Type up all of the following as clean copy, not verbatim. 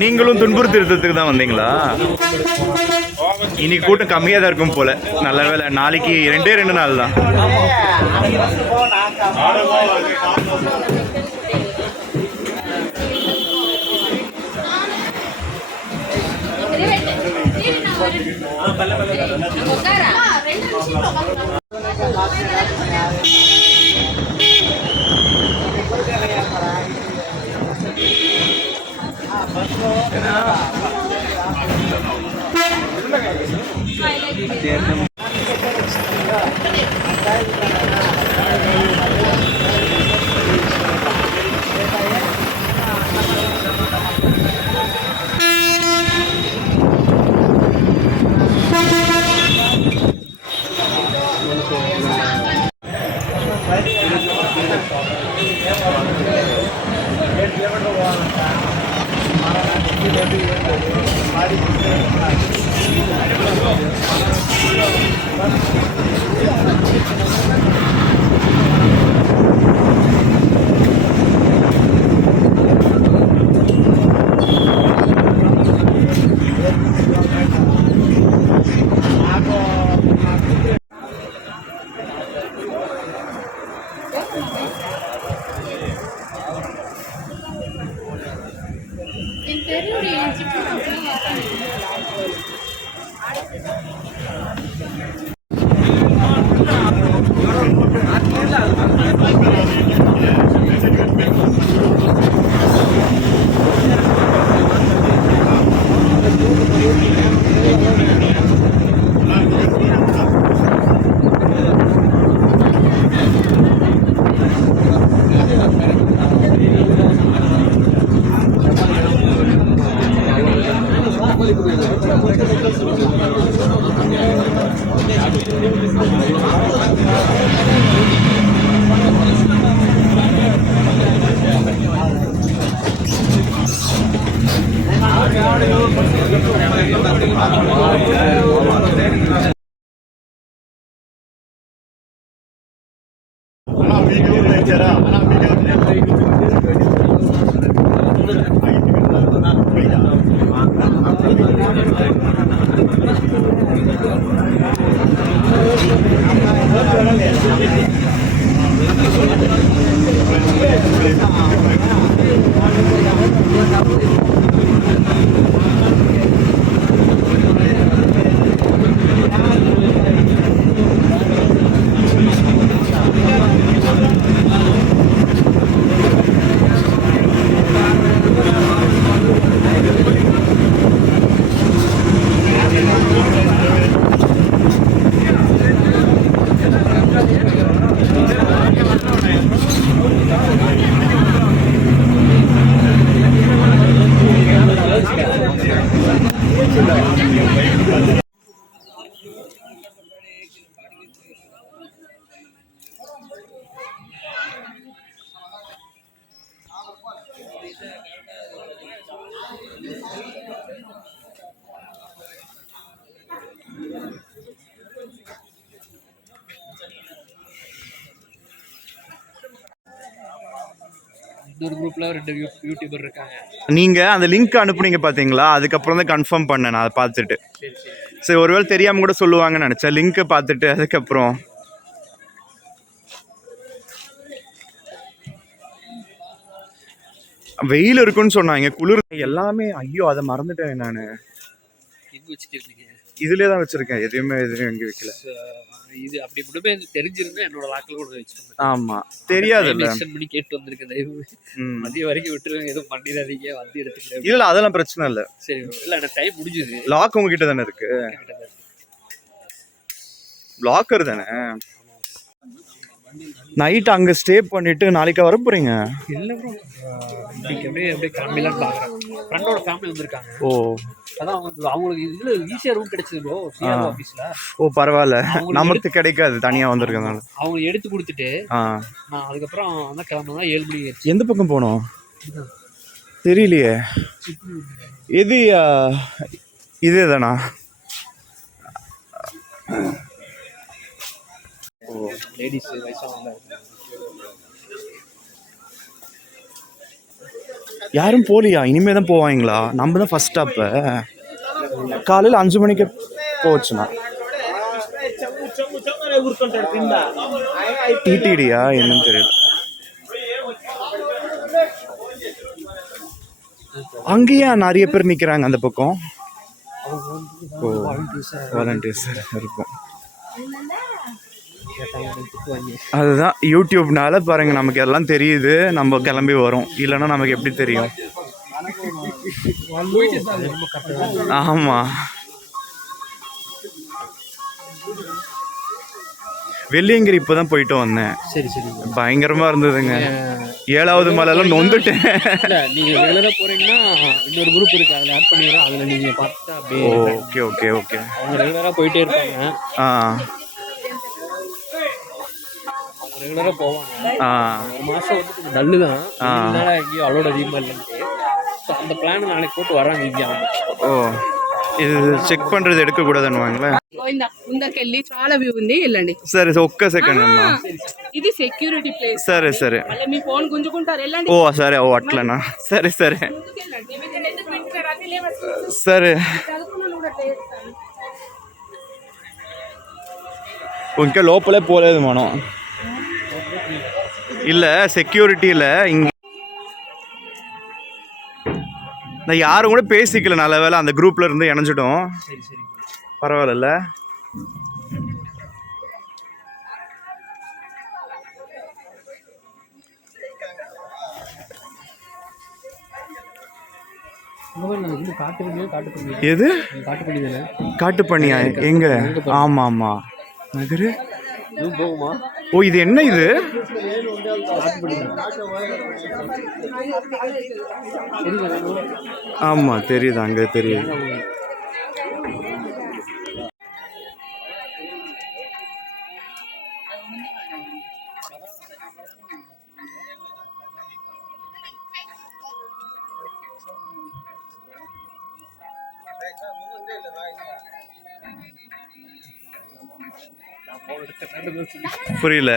நீங்களும் துன்புறு திருத்தத்துக்கு தான் வந்தீங்களா? இன்னைக்கு கூட்டம் கம்மியாக தான் இருக்கும் போல. நல்ல வேலை, நாளைக்கு 2 நாள் தான். இன்னொரு குரூப்ல 2 யூடியூபர் இருக்காங்க. நீங்க அந்த லிங்க் அனுப்புனீங்க பாத்தீங்களா? அதுக்கப்புறம் தான் கன்ஃபார்ம் பண்ணேன் நான் அதை பார்த்துட்டு. சரி ஒருவேளை தெரியாம கூட சொல்லுவாங்கன்னு நினைச்சேன். லிங்க்கை பார்த்துட்டு அதுக்கப்புறம் வெயில் இருக்குன்னு சொன்னாங்க, குளிர் எல்லாமே. ஐயோ அதை மறந்துட்டேன் நானு. இதுலயே தான் வச்சிருக்கேன், எதுவுமே எங்க வைக்கல. இது அப்படி மட்டுமே தெரிஞ்சிருந்தா என்னோட லாக்கில் கூட வச்சுக்கோங்க. ஆமா தெரியாது, பண்ணி கேட்டு வந்திருக்கேன். மதியம் வரைக்கும் விட்டுருவேன், எதுவும் பண்ணிடாதீங்க, வந்து எடுத்துக்கிறேன். இல்ல அதெல்லாம் பிரச்சனை இல்லை. சரி இல்லை, எனக்கு டைம் முடிஞ்சுது. லாக் உங்ககிட்ட தானே இருக்கு? லாக்கர் தானே. நைட் அங்கே ஸ்டே பண்ணிட்டு நாளைக்கு வர போறீங்க? இல்லை ப்ரோ, இன்னைக்கு அப்படியே கிளம்பிலான்னு பார்க்குறேன். ஃப்ரெண்டோட ஃபேமிலி வந்திருக்காங்க. ஓ அதான் அவங்களுக்கு இதில் ஈஸியாக ரூம் கிடைச்சது ப்ரோ, சிஆர் ஆஃபீஸில். ஓ பரவாயில்ல, நமக்கு கிடைக்காது தனியாக வந்திருக்கனால. அவங்க எடுத்து கொடுத்துட்டு நான் அதுக்கப்புறம் வந்து கிளம்புனா 7 மணி ஆயிடுச்சு. எந்த பக்கம் போனோம் தெரியலையே. எது இதே தானா? ஓ லேடிஸ் வயசானவங்க யாரும் போலியா? இனிமே தான் போவாங்களா? நம்ம தான் ஃபர்ஸ்ட் ஸ்டாப்பு. காலையில் 5 மணிக்கு போச்சுண்ணா. டிடிடியா என்னன்னு தெரியல. அங்கேயா நிறைய பேர் நிற்கிறாங்க அந்த பக்கம்? ஓ வாலண்டியர்ஸ் இருக்கும். அதுதான் யூடியூப்னால பாருங்க நமக்கு எல்லாம் தெரியுது, நம்ம கிளம்பி வரோம். இல்லைன்னா நமக்கு எப்படி தெரியும்? ஆமா, வெள்ளியங்கிரி இப்போதான் போயிட்டு வந்தேன். சரி சரி, பயங்கரமா இருந்ததுங்க. 7வது மலையெல்லாம் நொந்துட்டேன். நீங்க ரெகுலரா போறீங்கன்னா இன்னொரு குரூப் இருக்கு, அதில் ஆட் பண்ணிடுறேன். அதில் நீங்க பார்த்துட்டு அப்படியே. Okay okay okay. அவங்க ரெகுலரா போயிட்டே இருப்பாங்க. அவங்க ரெகுலரா போவாங்க. ஒரு மாசம் வந்து கொஞ்சம் டல்லு தான், அதனால எங்கேயும் அலோடு அதிகமாக இல்லைன்ட்டு. ஸோ அந்த பிளான் நாளைக்கு போட்டு வராங்க இங்கே. ఓ ఇది చెక్ పண்றது எடுக்கக்கூடாதுன்னுவாங்களே. ముందరికెళ్ళి చాలా వ్యూ ఉంది, వెళ్ళండి. సరే ఒక్క సెకండ్ అమ్మా, ఇది సెక్యూరిటీ ప్లేస్. సరే సరే. మళ్ళీ మీ ఫోన్ గుంజుకుంటారు, వెళ్ళండి. ఓ సరే, ఓ అట్లనా? సరే సరే సరే. ఇంకా లోపలే పోలేదు మనం. இல்லை செக்யூரிட்டியில் இங்கே நான் யாரும் கூட பேசிக்கல. நல்ல வேலை அந்த குரூப்ல இருந்து இணைஞ்சிட்டோம். பரவாயில்ல. எது காட்டுப்பண்ணியா? எங்க? ஆமா ஆமா, நகரு. ஓ இது என்ன இது? ஆமா தெரியுது, அங்க தெரியுது. புரியல.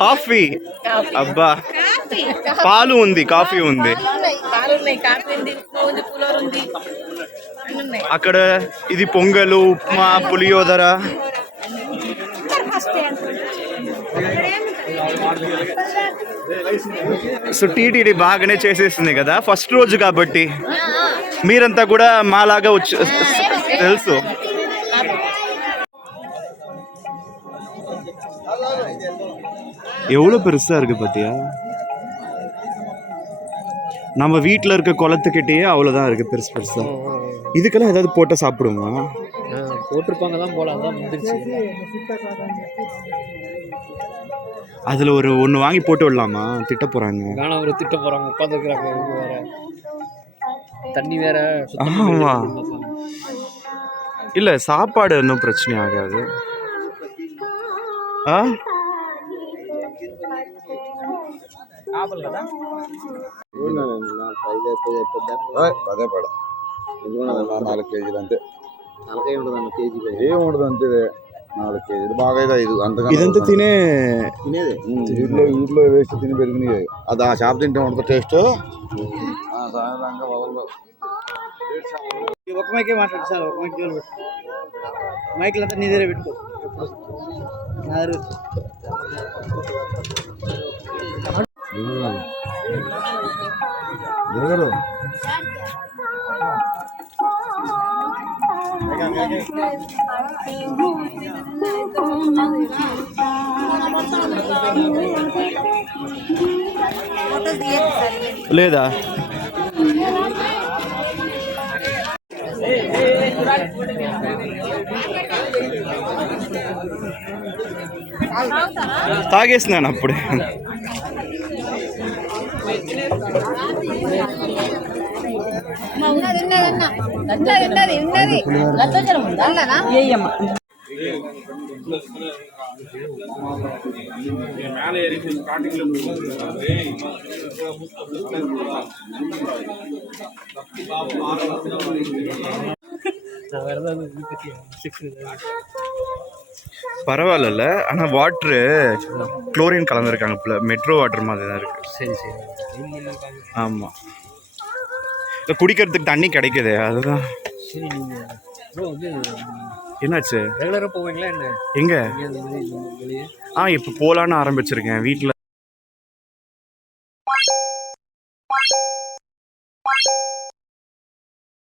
కాఫీ అబ్బా, పాలు ఉంది, కాఫీ ఉంది. అక్కడ ఇది పొంగలు, ఉప్మా, పులియోదర. సో టీటీడీ బాగానే చేసేసింది కదా ఫస్ట్ రోజు కాబట్టి. మీరంతా కూడా మాలాగా తెలుసు. எவ்வளோ பெருசாக இருக்குது பார்த்தியா? நம்ம வீட்டில் இருக்க குளத்துக்கிட்டேயே அவ்வளோதான் இருக்குது, பெருசு பெருசாக. இதுக்கெல்லாம் ஏதாவது போட்டால் சாப்பிடுமா? போட்டிருப்பாங்க தான் போல, அதான் வந்துருச்சு. அதில் ஒன்று வாங்கி போட்டு விடலாமா? திட்ட போகிறாங்க. வேணாம், ஒரு திட்ட போகிறாங்க, உட்காந்துருக்குறாங்க. வேற தண்ணி வேற. ஆமாம், இல்லை சாப்பாடு இன்னும் பிரச்சனை ஆகாது. ఆ? అదే పడ 4 కేజీలు అంతే. ఏం ఉండదు అంతే, 4 కేజీలు బాగా అయితే 5 అంతగా. ఇదంతా తినే వీటిలో వేస్ట్ తిని పెరిగినాయి. అది ఆ షాప్ తింటే ఉంటుంది టేస్ట్. సాయంత్రంగా వదలదు. ఒక మైకే మాట్లాడు సార్, ఒక మైక్ పెట్టు. మైక్లు అంతా నీ దగ్గర పెట్టుకో. జరగదు. లేదా? తాగేసినాను అప్పుడే. பரவாயில்ல, ஆனால் வாட்ரு குளோரின் கலந்துருக்காங்க போல. மெட்ரோ வாட்டர் மாதிரி தான் இருக்கு. சரி சரி. ஆமாம், இல்லை குடிக்கிறதுக்கு தண்ணி கிடைக்குது, அதுதான். சரி, நீங்கள் ப்ரோ வந்து என்னாச்சு? ரெகுலராக போவீங்களா என்ன? எங்கே? வெளியே இப்போ போகலான்னு ஆரம்பிச்சிருக்கேன் வீட்டில்.